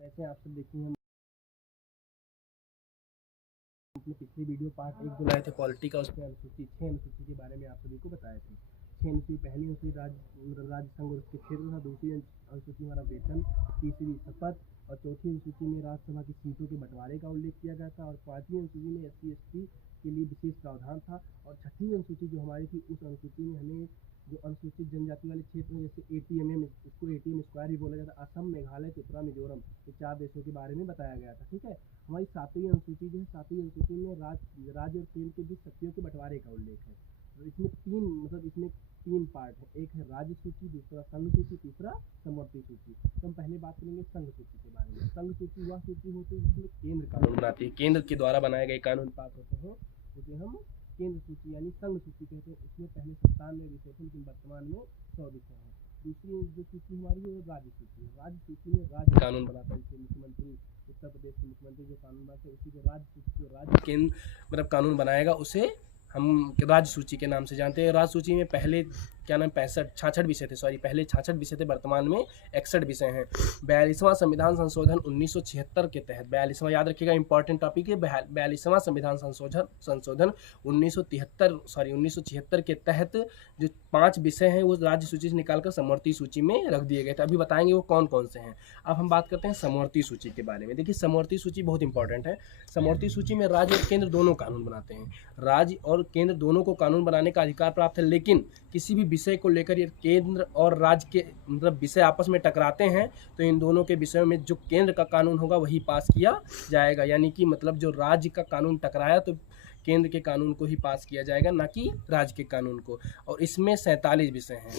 कैसे आप सब देखिए, हम अपने पिछली वीडियो पार्ट 1 जो लाए थे पॉलिटी का, उसमें अनुसूची 6 अनुसूची के बारे में आप सभी को बताए थे। 6 अनुसूची, पहली अनुसूची राज्य संघ और उसके क्षेत्र था, दूसरी अनुसूची हमारा वेतन, तीसरी शपथ और चौथी अनुसूची में राज्यसभा की सीटों के बंटवारे का उल्लेख किया गया था और पांचवी अनुसूची में SC/ST के लिए विशेष प्रावधान था और छठी अनुसूची जो हमारी थी, उस अनुसूची में हमें जो अनुसूचित जनजाति वाले क्षेत्र हैं जैसे ATMM, इसको ATM स्क्वायर भी बोला जाता है, असम, मेघालय, त्रिपुरा, मिजोरम, ये 4 देशों के बारे में बताया गया था। ठीक है, हमारी सातवीं अनुसूची जो है, सातवीं अनुसूची में राज्य और केंद्र के बीच शक्तियों के बंटवारे का उल्लेख है। तो इसमें तीन पार्ट है, एक है राज्य सूची, दूसरा संघ सूची, तीसरा समवर्ती सूची। तो हम पहले बात करेंगे संघ सूची के बारे में। संघ सूची वह सूची होती है जिसमें केंद्र कानून बनाती है, केंद्र के द्वारा बनाए गए कानून पास होते हैं, जिसे हम केंद्र सूची यानी संघ सूची कहते हैं। इसमें पहले 97 विषय थे, लेकिन वर्तमान में 100 विषय हैं। दूसरी जो सूची हमारी है वो राज्य सूची है। राज्य सूची में राज्य कानून बनाता है, जैसे मुख्यमंत्री, उत्तर प्रदेश के मुख्यमंत्री जो कानून बनाते हैं, उसी को राज्य सूची, जो राज्य केंद्र कानून बनाएगा उसे हम राज्य सूची के नाम से जानते हैं। राज्य सूची में पहले 66 विषय थे, पहले 66 विषय थे, वर्तमान में 61 विषय हैं। 42वां संविधान संशोधन 1976 के तहत, 42वां याद रखिएगा, इंपॉर्टेंट टॉपिक है। 42वां संविधान संशोधन 1976 के तहत जो 5 विषय हैं वो राज्य सूची से निकालकर समवर्ती सूची में रख दिए गए थे। अभी बताएंगे वो कौन कौन से हैं। अब हम बात करते हैं समवर्ती सूची के बारे में। देखिए, समवर्ती सूची बहुत इंपॉर्टेंट है। समवर्ती सूची में राज्य और केंद्र दोनों कानून बनाते हैं। राज्य और केंद्र दोनों को कानून बनाने का अधिकार प्राप्त है, लेकिन किसी भी विषय को लेकर ये केंद्र और राज्य के विषय आपस में टकराते हैं तो इन दोनों के विषयों में जो केंद्र का कानून होगा वही पास किया जाएगा। यानी कि जो राज्य का कानून टकराया तो केंद्र के कानून को ही पास किया जाएगा, ना कि राज्य के कानून को। और इसमें 47 विषय हैं।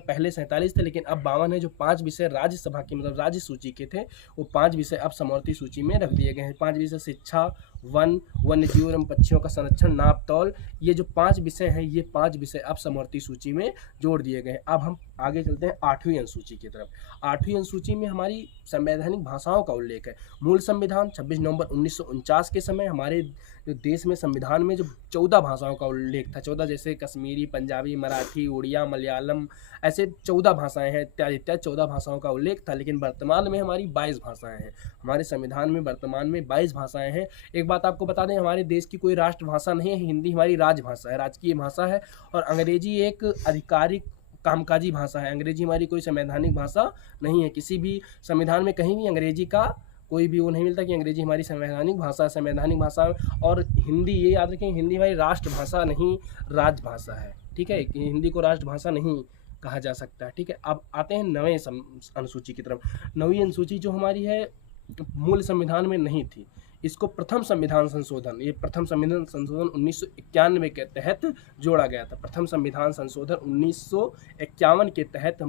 पहले 47 थे, लेकिन अब 52 है। जो 5 विषय राज्यसभा के राज्य सूची के थे, वो 5 विषय अब समवर्ती सूची में रख दिए गए हैं। 5 विषय शिक्षा, वन, वन्यजीव एवं पक्षियों का संरक्षण, नाप तौल, ये जो 5 विषय हैं, ये 5 विषय अब समवर्ती सूची में जोड़ दिए गए हैं। अब हम आगे चलते हैं 8वीं अनुसूची की तरफ। 8वीं अनुसूची में हमारी संवैधानिक भाषाओं का उल्लेख है। मूल संविधान 26 नवंबर 1949 के समय हमारे जो देश में संविधान में जो 14 भाषाओं का उल्लेख था, 14 जैसे कश्मीरी, पंजाबी, मराठी, उड़िया, मलयालम, ऐसे 14 भाषाएं हैं, इत्यादि 14 भाषाओं का उल्लेख था। लेकिन वर्तमान में हमारी 22 भाषाएं हैं। हमारे संविधान में वर्तमान में 22 भाषाएं हैं। एक बात आपको बता दें, हमारे देश की कोई राष्ट्रभाषा नहीं है। हिंदी हमारी राजभाषा है, राजकीय भाषा है, और अंग्रेजी एक आधिकारिक कामकाजी भाषा है। अंग्रेजी हमारी कोई संवैधानिक भाषा नहीं है। किसी भी संविधान में कहीं भी अंग्रेजी का कोई भी वो नहीं मिलता कि अंग्रेजी हमारी संवैधानिक भाषा। और हिंदी, ये याद रखें, हिंदी हमारी राष्ट्रभाषा नहीं, राजभाषा है। ठीक है, हिंदी को राष्ट्रभाषा नहीं कहा जा सकता है। ठीक है, अब आते हैं 9वें अनुसूची की तरफ। 9वीं अनुसूची जो हमारी है, मूल संविधान में नहीं थी। इसको प्रथम संविधान संशोधन 1991 के तहत जोड़ा गया था। प्रथम संविधान संशोधन 1951 के तहत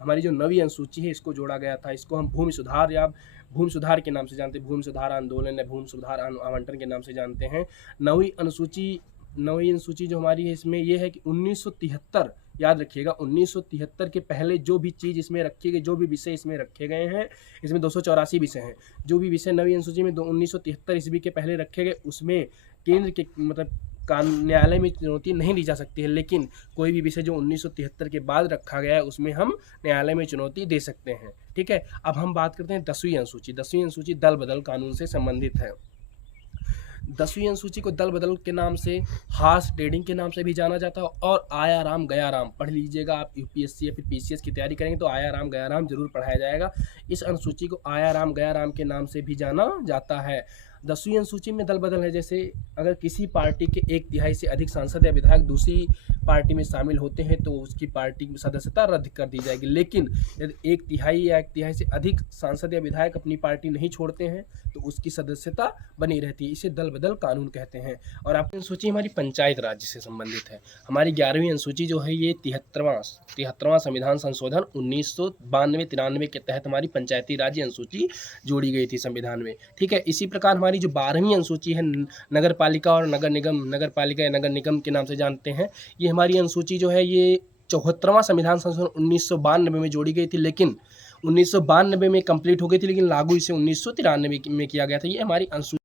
हमारी जो 9वीं अनुसूची है, इसको जोड़ा गया था। इसको हम भूमि सुधार के नाम से जानते हैं। भूमि सुधार आंदोलन या भूमि सुधार आवंटन के नाम से जानते हैं। 9वीं अनुसूची जो हमारी है, इसमें यह है कि 1973, याद रखिएगा, 1973 के पहले जो भी चीज़ इसमें रखी गई, जो भी विषय इसमें रखे गए हैं, इसमें 284 विषय हैं। जो भी विषय 9वीं अनुसूची में 1973 ईस्वी के पहले रखे गए, उसमें केंद्र के न्यायालय में चुनौती नहीं दी जा सकती है। लेकिन कोई भी विषय जो 1973 के बाद रखा गया है, उसमें हम न्यायालय में चुनौती दे सकते हैं। ठीक है, अब हम बात करते हैं 10वीं अनुसूची। 10वीं अनुसूची दल बदल कानून से संबंधित है। 10वीं अनुसूची को दल बदल के नाम से, हार्स ट्रेडिंग के नाम से भी जाना जाता है, और आया राम गया राम, पढ़ लीजिएगा। आप UPSC या फिर PCS की तैयारी करेंगे तो आया राम गया राम जरूर पढ़ाया जाएगा। इस अनुसूची को आया राम गया राम के नाम से भी जाना जाता है। 10वीं अनुसूची में दल बदल है, जैसे अगर किसी पार्टी के 1/3 से अधिक सांसद या विधायक दूसरी पार्टी में शामिल होते हैं तो उसकी पार्टी की सदस्यता रद्द कर दी जाएगी। लेकिन यदि 1/3 या 1/3 से अधिक सांसद या विधायक अपनी पार्टी नहीं छोड़ते हैं तो उसकी सदस्यता बनी रहती है। इसे दल बदल कानून कहते हैं। और आपकी अनुसूची हमारी पंचायत राज्य से संबंधित है। हमारी 11वीं अनुसूची जो है, ये 73वां संविधान संशोधन 1992-93 के तहत हमारी पंचायती राज्य अनुसूची जोड़ी गई थी संविधान में। ठीक है, इसी प्रकार हमारी जो 12वीं अनुसूची है, नगर पालिका और नगर पालिका या नगर निगम के नाम से जानते हैं, ये हमारी अनुसूची जो है, ये 74वां संविधान संशोधन 1992 में जोड़ी गई थी। लेकिन 1992 में कंप्लीट हो गई थी, लेकिन लागू इसे 1993 में किया गया था। ये हमारी अनुसूची